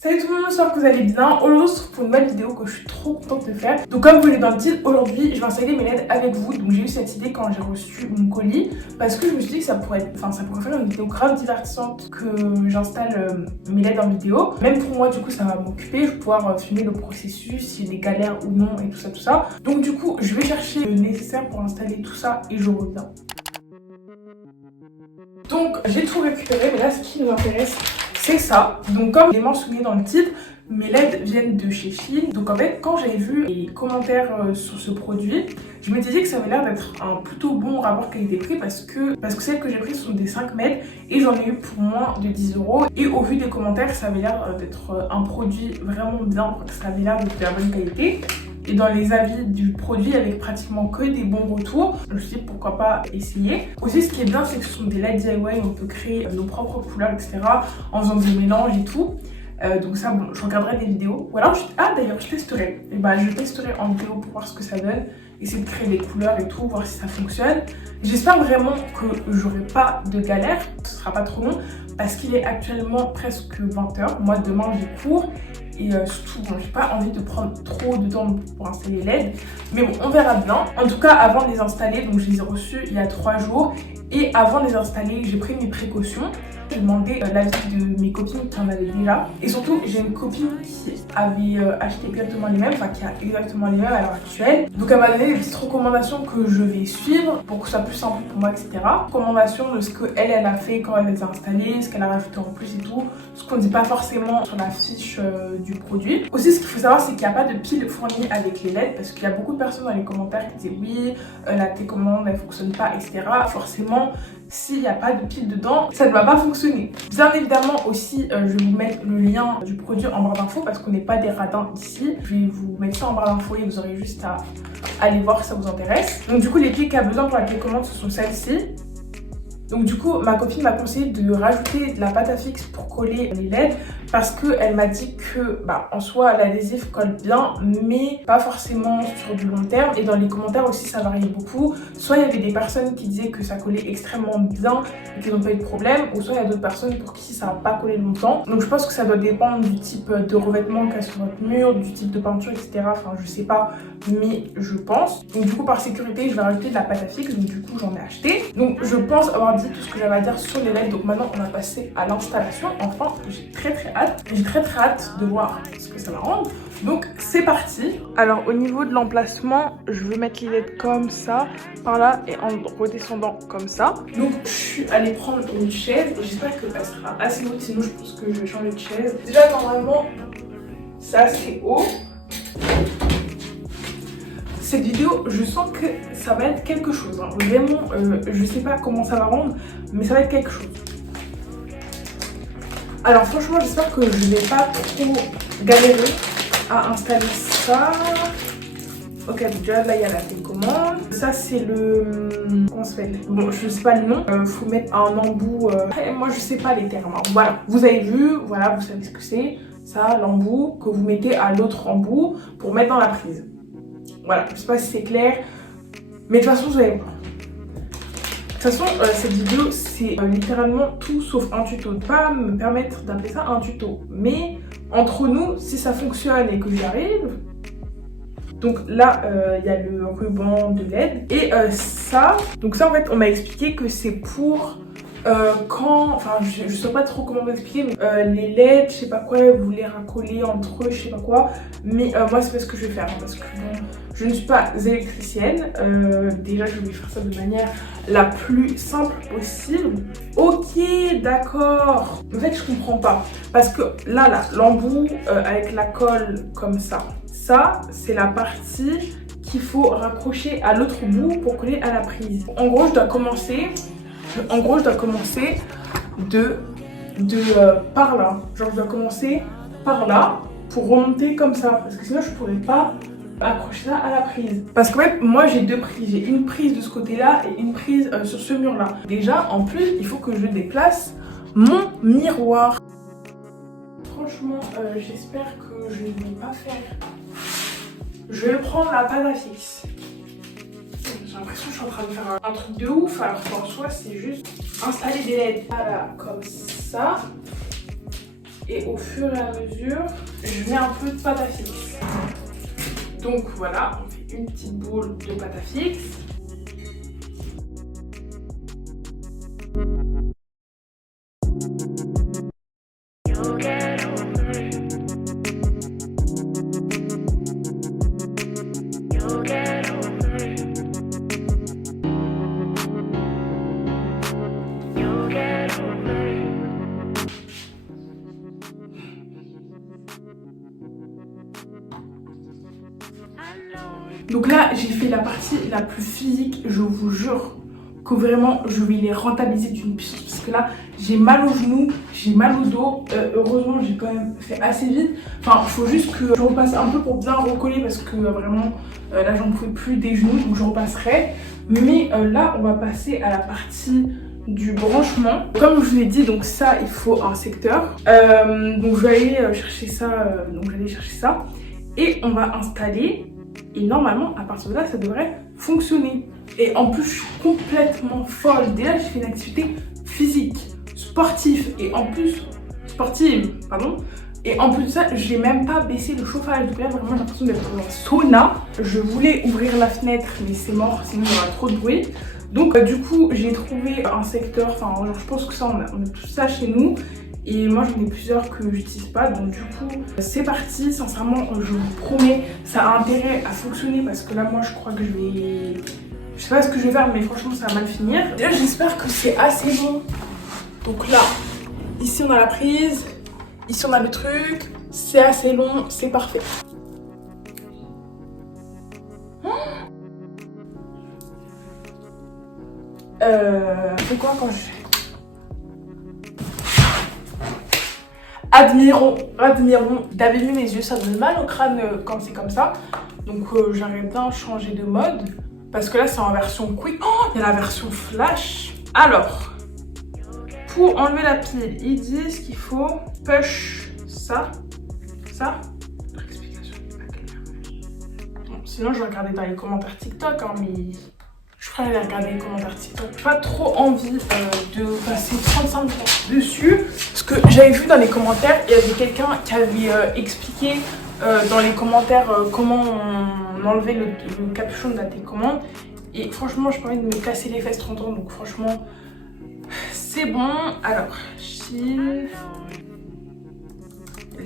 Salut tout le monde, j'espère que vous allez bien. Aujourd'hui, on se retrouve pour une nouvelle vidéo que je suis trop contente de faire. Donc comme vous voyez dans le titre, aujourd'hui, je vais installer mes LED avec vous. Donc j'ai eu cette idée quand j'ai reçu mon colis parce que je me suis dit que ça pourrait faire une vidéo grave divertissante que j'installe mes LED en vidéo. Même pour moi, du coup, ça va m'occuper. Je vais pouvoir filmer le processus, s'il y a des galères ou non et tout ça. Donc du coup, je vais chercher le nécessaire pour installer tout ça et je reviens. Donc j'ai tout récupéré, mais là, ce qui nous intéresse, c'est ça. Donc comme je l'ai mentionné dans le titre, mes LED viennent de chez Shein. Donc en fait, quand j'avais vu les commentaires sur ce produit, je m'étais dit que ça avait l'air d'être un plutôt bon rapport qualité-prix parce que celles que j'ai prises sont des 5 mètres et j'en ai eu pour moins de 10 €. Et au vu des commentaires, ça avait l'air d'être un produit vraiment bien, ça avait l'air d'être de la bonne qualité. Et dans les avis du produit, avec pratiquement que des bons retours, je me suis dit pourquoi pas essayer. Aussi, ce qui est bien, c'est que ce sont des LED DIY, on peut créer nos propres couleurs, etc. en faisant des mélanges et tout. Donc ça, bon, je regarderai des vidéos. Ou alors, d'ailleurs, je testerai. Et bah, je testerai en vidéo pour voir ce que ça donne. Essayer de créer des couleurs et tout, voir si ça fonctionne. J'espère vraiment que j'aurai pas de galère. Ce sera pas trop long parce qu'il est actuellement presque 20 h. Moi, demain, j'ai cours. Et surtout, bon, j'ai pas envie de prendre trop de temps pour installer les LED. Mais bon, on verra bien. En tout cas, avant de les installer, donc je les ai reçus il y a 3 jours. Et avant de les installer, j'ai pris mes précautions. J'ai demandé l'avis de mes copines qui en avaient déjà. Et surtout, j'ai une copine qui avait acheté exactement les mêmes, enfin qui a exactement les mêmes à l'heure actuelle. Donc elle m'a donné des petites recommandations que je vais suivre pour que ce soit plus simple pour moi, etc. Recommandations de ce qu'elle a fait quand elle les a installés, ce qu'elle a rajouté en plus et tout. Ce qu'on ne dit pas forcément sur la fiche du produit. Aussi, ce qu'il faut savoir, c'est qu'il n'y a pas de pile fournie avec les LED parce qu'il y a beaucoup de personnes dans les commentaires qui disaient oui, la télécommande elle fonctionne pas, etc. Forcément, s'il n'y a pas de pile dedans, ça ne va pas fonctionner. Bien évidemment aussi, je vais vous mettre le lien du produit en barre d'infos parce qu'on n'est pas des radins ici. Je vais vous mettre ça en barre d'infos et vous aurez juste à aller voir si ça vous intéresse. Donc du coup, les piles qu'elle a besoin pour la télécommande, ce sont celles-ci. Donc du coup, ma copine m'a conseillé de rajouter de la pâte à fixe pour coller les LED parce qu'elle m'a dit que en soi l'adhésif colle bien mais pas forcément sur du long terme. Et dans les commentaires aussi ça variait beaucoup. Soit il y avait des personnes qui disaient que ça collait extrêmement bien et qu'ils n'ont pas eu de problème, ou soit il y a d'autres personnes pour qui ça n'a pas collé longtemps. Donc je pense que ça doit dépendre du type de revêtement qu'il y a sur votre mur, du type de peinture, etc. Enfin je sais pas, mais je pense. Donc du coup par sécurité je vais rajouter de la pâte à fixe, donc du coup j'en ai acheté. Donc je pense avoir dit tout ce que j'avais à dire sur les LED. Donc maintenant on va passer à l'installation. Enfin j'ai très hâte. J'ai très hâte de voir ce que ça va rendre. Donc c'est parti. Alors au niveau de l'emplacement, je veux mettre les LED comme ça, par là et en redescendant comme ça. Donc je suis allée prendre une chaise et j'espère qu'elle sera assez haute, sinon je pense que je vais changer de chaise. Déjà normalement c'est assez haut. Cette vidéo, je sens que ça va être quelque chose. Hein. Vraiment, je sais pas comment ça va rendre, mais ça va être quelque chose. Alors franchement, j'espère que je vais pas trop galérer à installer ça. Ok, donc déjà là il y a la télécommande. Ça c'est le... Comment ça s'appelle? Bon, je sais pas le nom. Faut mettre un embout. Moi je sais pas les termes. Hein. Voilà, vous avez vu, voilà, vous savez ce que c'est. Ça, l'embout que vous mettez à l'autre embout pour mettre dans la prise. Voilà, je sais pas si c'est clair, mais de toute façon, vous allez voir. De toute façon, cette vidéo, c'est littéralement tout sauf un tuto. Pas me permettre d'appeler ça un tuto, mais entre nous, si ça fonctionne et que j'y arrive. Donc là, il y a le ruban de LED et ça. Donc ça, en fait, on m'a expliqué que c'est pour je sais pas trop comment vous expliquer, mais les LED, je sais pas quoi, vous les raccoler entre eux, je sais pas quoi. Mais moi, c'est pas ce que je vais faire parce que bon, je ne suis pas électricienne. Déjà, je vais faire ça de manière la plus simple possible. Ok, d'accord. En fait, je comprends pas parce que là, l'embout avec la colle comme ça, c'est la partie qu'il faut raccrocher à l'autre bout pour coller à la prise. En gros, je dois commencer par là. Genre, je dois commencer par là pour remonter comme ça. Parce que sinon, je pourrais pas accrocher ça à la prise. Parce qu'en fait, moi, j'ai deux prises. J'ai une prise de ce côté-là et une prise sur ce mur-là. Déjà, en plus, il faut que je déplace mon miroir. Franchement, j'espère que je ne vais pas faire... Je vais prendre la pâte à fixe. J'ai l'impression que je suis en train de faire un truc de ouf, alors qu'en soi c'est juste installer des LED. Voilà, comme ça. Et au fur et à mesure, je mets un peu de pâte à fixe. Donc voilà, on fait une petite boule de pâte à fixe. Donc là, j'ai fait la partie la plus physique, je vous jure que vraiment, je vais les rentabiliser d'une puissance. Parce que là, j'ai mal aux genoux, j'ai mal au dos. Heureusement, j'ai quand même fait assez vite. Enfin, il faut juste que je repasse un peu pour bien recoller parce que vraiment, là, j'en pouvais plus des genoux, donc je repasserai. Mais là, on va passer à la partie du branchement. Comme je vous l'ai dit, donc ça, il faut un secteur. Donc je vais aller chercher ça. Et on va installer. Et normalement, à partir de là, ça devrait fonctionner. Et en plus, je suis complètement folle. Déjà, j'ai fait une activité physique, sportive. Et en plus, Et en plus de ça, j'ai même pas baissé le chauffage. Donc là, vraiment, j'ai l'impression d'être dans un sauna. Je voulais ouvrir la fenêtre, mais c'est mort, sinon il y aura trop de bruit. Donc du coup, j'ai trouvé un secteur. Enfin, je pense que ça, on a tout ça chez nous. Et moi j'en ai plusieurs que j'utilise pas, donc du coup c'est parti. Sincèrement, je vous promets, ça a intérêt à fonctionner parce que là moi je crois que je sais pas ce que je vais faire, mais franchement ça va mal finir. Déjà j'espère que c'est assez bon. Donc là, ici on a la prise, ici on a le truc, c'est assez long, c'est parfait. C'est quoi quand je... Admirons. T'avais vu mes yeux, ça donne mal au crâne quand c'est comme ça. Donc j'aimerais bien changer de mode. Parce que là c'est en version quick. Oh, il y a la version flash. Alors, pour enlever la pile, ils disent qu'il faut push ça. Explication n'est pas claire. Bon, sinon je vais regarder dans les commentaires TikTok, hein, mais... Je préfère aller regarder les commentaires TikTok. J'ai pas trop envie de passer 35 minutes dessus. Parce que j'avais vu dans les commentaires, il y avait quelqu'un qui avait expliqué dans les commentaires comment on enlevait le capuchon de la télécommande. Et franchement, j'ai pas envie de me casser les fesses 30 ans. Donc franchement, c'est bon. Alors, Chine,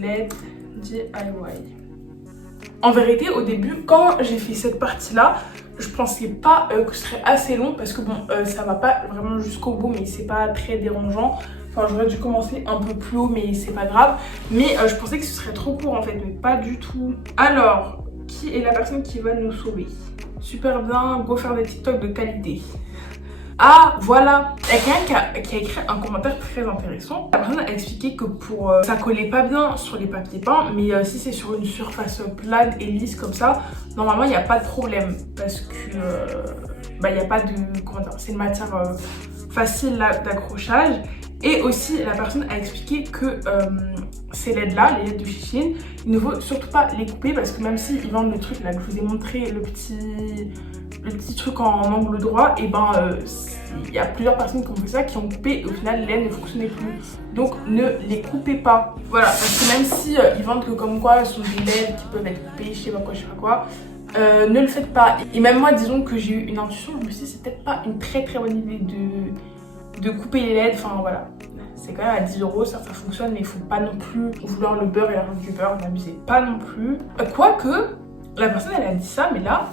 LED, DIY. En vérité, au début, quand j'ai fait cette partie-là, je pensais pas que ce serait assez long parce que bon, ça va pas vraiment jusqu'au bout, mais c'est pas très dérangeant. Enfin, j'aurais dû commencer un peu plus haut, mais c'est pas grave. Mais je pensais que ce serait trop court en fait, mais pas du tout. Alors, qui est la personne qui va nous sauver? Super bien, go faire des TikTok de qualité. Ah, voilà. Il y a quelqu'un qui a écrit un commentaire très intéressant. La personne a expliqué que pour ça collait pas bien sur les papiers peints, mais si c'est sur une surface plane et lisse comme ça, normalement il n'y a pas de problème parce que il n'y a pas de... Comment dire, c'est une matière facile d'accrochage. Et aussi, la personne a expliqué que ces LED-là, les LED de chez Chine, il ne faut surtout pas les couper parce que même s'ils vendent le truc là que je vous ai montré, le petit truc en angle droit, et ben il y a plusieurs personnes qui ont fait ça, qui ont coupé et au final les LED ne fonctionnaient plus. Donc ne les coupez pas. Voilà, parce que même si ils vendent que comme quoi ce sont des LED qui peuvent être coupés, je sais pas quoi, ne le faites pas. Et même moi, disons que j'ai eu une intuition, je me suis dit c'est peut-être pas une très bonne idée de couper les LED, enfin voilà. C'est quand même à 10 €, ça fonctionne, mais il faut pas non plus vouloir le beurre et l'argent du beurre, n'abusez pas non plus. Quoique, la personne elle a dit ça, mais là,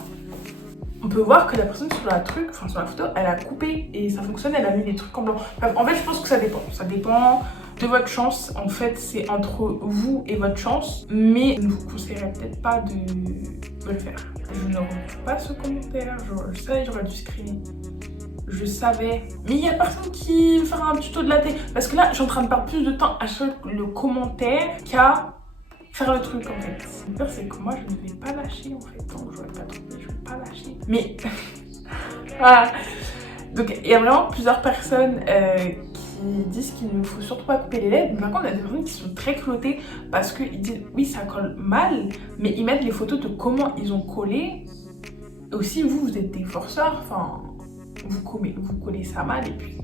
on peut voir que la personne sur la photo, elle a coupé et ça fonctionne, elle a mis des trucs en blanc. En fait, je pense que ça dépend de votre chance. En fait, c'est entre vous et votre chance, mais je ne vous conseillerais peut-être pas de le faire. Je ne retrouve pas ce commentaire, je savais, j'aurais dû screener. Je savais. Mais il y a personne qui fera un tuto de la télé. Parce que là, je suis en train de perdre plus de temps à chaque le commentaire qu'à faire le truc en fait. Le pire, c'est que moi, je ne vais pas lâcher en fait. Donc, je vais pas trouvé, je vais pas lâcher. Mais. Voilà. Donc, il y a vraiment plusieurs personnes qui disent qu'il ne faut surtout pas couper les LED. Mais par contre, il y a des personnes qui sont très clotées parce qu'ils disent oui, ça colle mal. Mais ils mettent les photos de comment ils ont collé. Et aussi, vous êtes des forceurs. Enfin. Vous collez ça mal et puis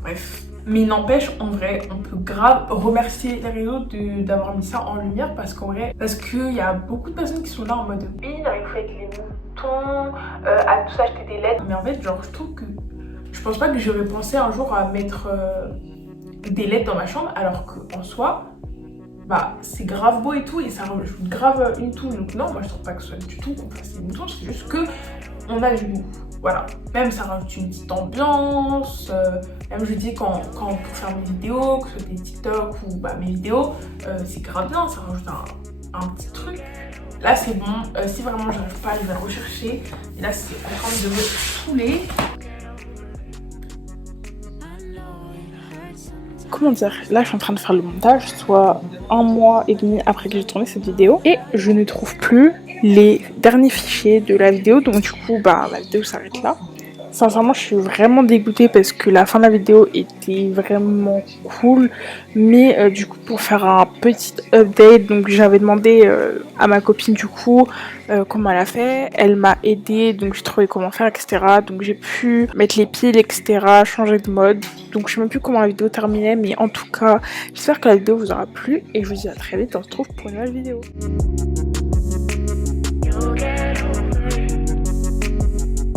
bref, Mais n'empêche, en vrai, on peut grave remercier les réseaux d'avoir mis ça en lumière parce qu'en vrai, parce qu'il y a beaucoup de personnes qui sont là en mode oui, non, il faut être les moutons, à tous acheter des lettres. Mais en fait, genre, je trouve que je pense pas que j'aurais pensé un jour à mettre des lettres dans ma chambre alors qu'en soi, bah c'est grave beau et tout et ça rajoute grave une toux. Donc non, moi je trouve pas que ce soit du tout qu'on fasse des moutons, c'est juste que on a du goût. Voilà, même ça rajoute une petite ambiance, même je dis quand pour faire mes vidéos, que ce soit des TikTok ou bah, mes vidéos, c'est grave bien, ça rajoute un petit truc. Là c'est bon, si vraiment j'arrive pas, je vais rechercher. Et là c'est en train de me saouler. Comment dire, là je suis en train de faire le montage, soit 1 mois et demi après que j'ai tourné cette vidéo, et je ne trouve plus les derniers fichiers de la vidéo, donc du coup bah la vidéo s'arrête là. Sincèrement je suis vraiment dégoûtée parce que la fin de la vidéo était vraiment cool, mais du coup pour faire un petit update, donc j'avais demandé à ma copine du coup comment elle a fait, elle m'a aidé, donc j'ai trouvé comment faire, etc. Donc j'ai pu mettre les piles, etc., changer de mode, donc je sais même plus comment la vidéo terminait, mais en tout cas j'espère que la vidéo vous aura plu et je vous dis à très vite, on se retrouve pour une nouvelle vidéo.